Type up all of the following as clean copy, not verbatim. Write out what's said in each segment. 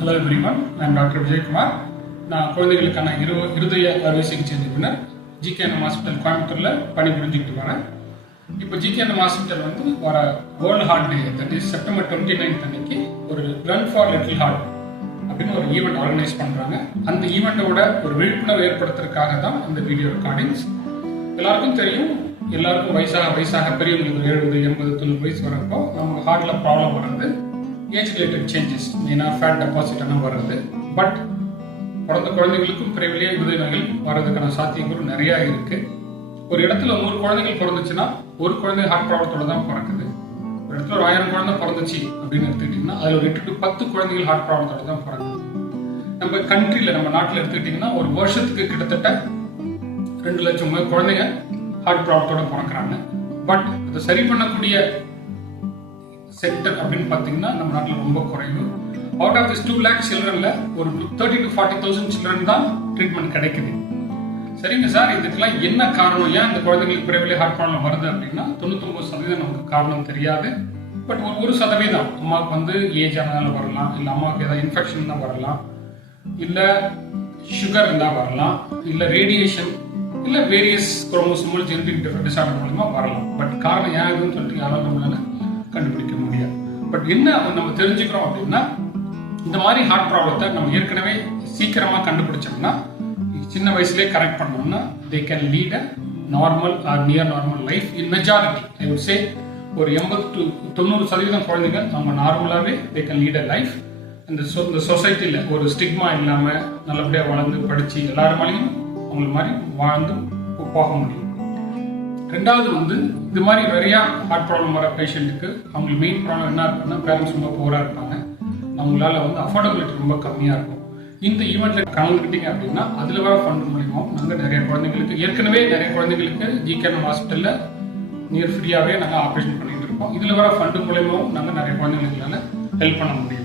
Hello everyone, I am Dr. Vijay Kumar. நான் குழந்தைகளுக்கான இருதய அறுவை சிகிச்சை நிபுணர் ஜிகேஎன்எம் ஹாஸ்பிட்டல் கோயம்புத்தூர்ல பணிபுரிஞ்சுக்கிட்டு வரேன். இப்போ ஜிகேஎன்எம் ஹாஸ்பிட்டல் வர world heart day, that is September 29 அன்னைக்கு ஒரு ரன் ஃபார் லிட்டில் ஹார்ட் அப்படின்னு ஒரு ஈவெண்ட் ஆர்கனைஸ் பண்றாங்க. அந்த ஈவெண்ட்டோட ஒரு விழிப்புணர்வு ஏற்படுத்துறதுக்காக தான் இந்த வீடியோ ரெக்கார்டிங்ஸ். எல்லாருக்கும் தெரியும், எல்லாருக்கும் வயசாக பெரியவங்களுக்கு 70, 80, 90 வயசு வரப்போ நம்ம ஹார்ட்ல ப்ராப்ளம் வர்றது, ஏஜ் ரிலேட்டட் சேஞ்சஸ், மெயினாக ஃபேட் டெபாசிட் எல்லாம் வர்றது. பட் பிறந்த குழந்தைகளுக்கும் பிறவிலேயே இருதய நோய்கள் வர்றதுக்கான சாத்தியங்களும் நிறையா இருக்கு. ஒரு இடத்துல 100 குழந்தைகள் பிறந்துச்சுன்னா ஒரு குழந்தை ஹார்ட் ப்ராப்ளத்தோட தான் பிறக்குது. ஒரு இடத்துல ஒரு 1000 குழந்தை பிறந்துச்சு அப்படின்னு எடுத்துக்கிட்டிங்கன்னா அதில் ஒரு 8 to 10 குழந்தைகள் ஹார்ட் ப்ராப்ளத்தோட தான் பிறக்குது. நம்ம கண்ட்ரியில், நம்ம நாட்டில் எடுத்துக்கிட்டிங்கன்னா ஒரு வருஷத்துக்கு கிட்டத்தட்ட 2 லட்சம் குழந்தைங்க ஹார்ட் ப்ராப்ளத்தோட பிறக்கிறாங்க. பட் அதை சரி பண்ணக்கூடிய செக்டர் அப்படின்னு பார்த்தீங்கன்னா நம்ம நாட்டில் ரொம்ப குறைவு. அவுட் ஆஃப் திஸ் 2 lakh சில்ட்ரன்ல ஒரு 30,000 to 40,000 சில்ட்ரன் தான் ட்ரீட்மெண்ட் கிடைக்குது. சரிங்க சார், இதுக்கெல்லாம் என்ன காரணம், ஏன் இந்த குழந்தைங்களுக்கு பிறவிலே ஹார்ட் ப்ராப்ளம் வருது அப்படின்னா 99% நமக்கு காரணம் தெரியாது. பட் ஒரு 1% அம்மாவுக்கு ஏஜ் ஆனதால வரலாம், இல்லை அம்மாவுக்கு ஏதாவது இன்ஃபெக்ஷன் தான் வரலாம், இல்லை சுகர் இருந்தால் வரலாம், இல்லை ரேடியேஷன், இல்லை வேரியஸ் குரோமோசோமல் ஜெனடிக் டிசார்டர் மூலமா வரலாம். பட் காரணம் ஏன் இதுன்னு சொல்லிட்டு யாராலும் நம்மளால கண்டுபிடிக்க முடியாது. பட் என்ன நம்ம தெரிஞ்சுக்கிறோம் அப்படின்னா, இந்த மாதிரி ஹார்ட் ப்ராப்ளத்தை நம்ம ஏற்கனவே சீக்கிரமா கண்டுபிடிச்சோம்னா, சின்ன வயசுலேயே கரெக்ட் பண்ணோம்னா, they can lead a normal or near normal life in majority. I would say ஒரு 80 to 90% குழந்தைகள் நம்ம நார்மலாகவே they can lead a life. இந்த சொசைட்டியில் ஒரு ஸ்டிக்மா இல்லாமல் நல்லபடியாக வளர்ந்து படித்து எல்லாருமாலையும் அவங்கள மாதிரி வாழ்ந்து போக முடியும். ரெண்டாவது இது மாதிரி நிறைய ஹார்ட் ப்ராப்ளம் வர பேஷண்ட்டுக்கு அவங்களுக்கு மெயின் ப்ராப்ளம் என்ன இருக்குன்னா, பேரண்ட்ஸ் ரொம்ப போராக இருப்பாங்க, அவங்களால அஃபோர்டபிலிட்டி ரொம்ப கம்மியாக இருக்கும். இந்த ஈவெண்ட்ல கலந்துக்கிட்டீங்க அப்படின்னா அதில் வர ஃபண்ட் மூலியமா நாங்கள் நிறைய குழந்தைங்களுக்கு ஜிகேஎன்எம் ஹாஸ்பிட்டலில் நியர் ஃப்ரீயாகவே நாங்கள் ஆப்ரேஷன் பண்ணிட்டு இருக்கோம். இதில் வர ஃபண்டு மூலியமாகவும் நாங்கள் நிறைய குழந்தைங்களுக்குனால ஹெல்ப் பண்ண முடியும்.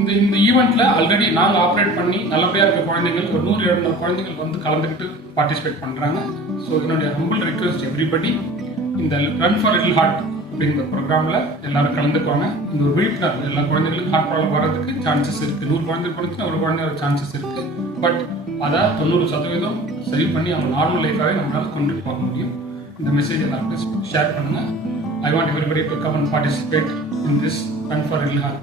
இந்த ஈவெண்ட்ல ஆல்ரெடி நாங்கள் ஆப்ரேட் பண்ணி நல்லபடியாக இருக்க குழந்தைகள் ஒரு 100-200 குழந்தைகள் கலந்துக்கிட்டு பார்ட்டிசிபேட் பண்ணுறாங்க. ஸோ என்னுடைய ஹம்பிள் ரிக்வெஸ்ட் எவ்ரிபடி, இந்த ரன் ஃபார் லிட்டில் ஹார்ட் அப்படிங்கிற ப்ரோக்ராமில் எல்லாரும் கலந்துக்குவாங்க. இந்த ஒரு விழிப்புணர்வு, எல்லா குழந்தைகளுக்கும் ஹார்ட் ப்ராப்ளம் வர்றதுக்கு சான்சஸ் இருக்குது. 100 குழந்தை பிறந்துச்சுன்னா ஒரு குழந்தை ஒரு சான்சஸ் இருக்குது. பட் அதை 90% சரி பண்ணி அவங்க நார்மல் லைஃபாகவே நம்மளால் கொண்டுட்டு போக முடியும். இந்த மெசேஜ் எல்லாருக்கும் ஷேர் பண்ணுங்கள். I want everybody to come and participate in this run for little heart.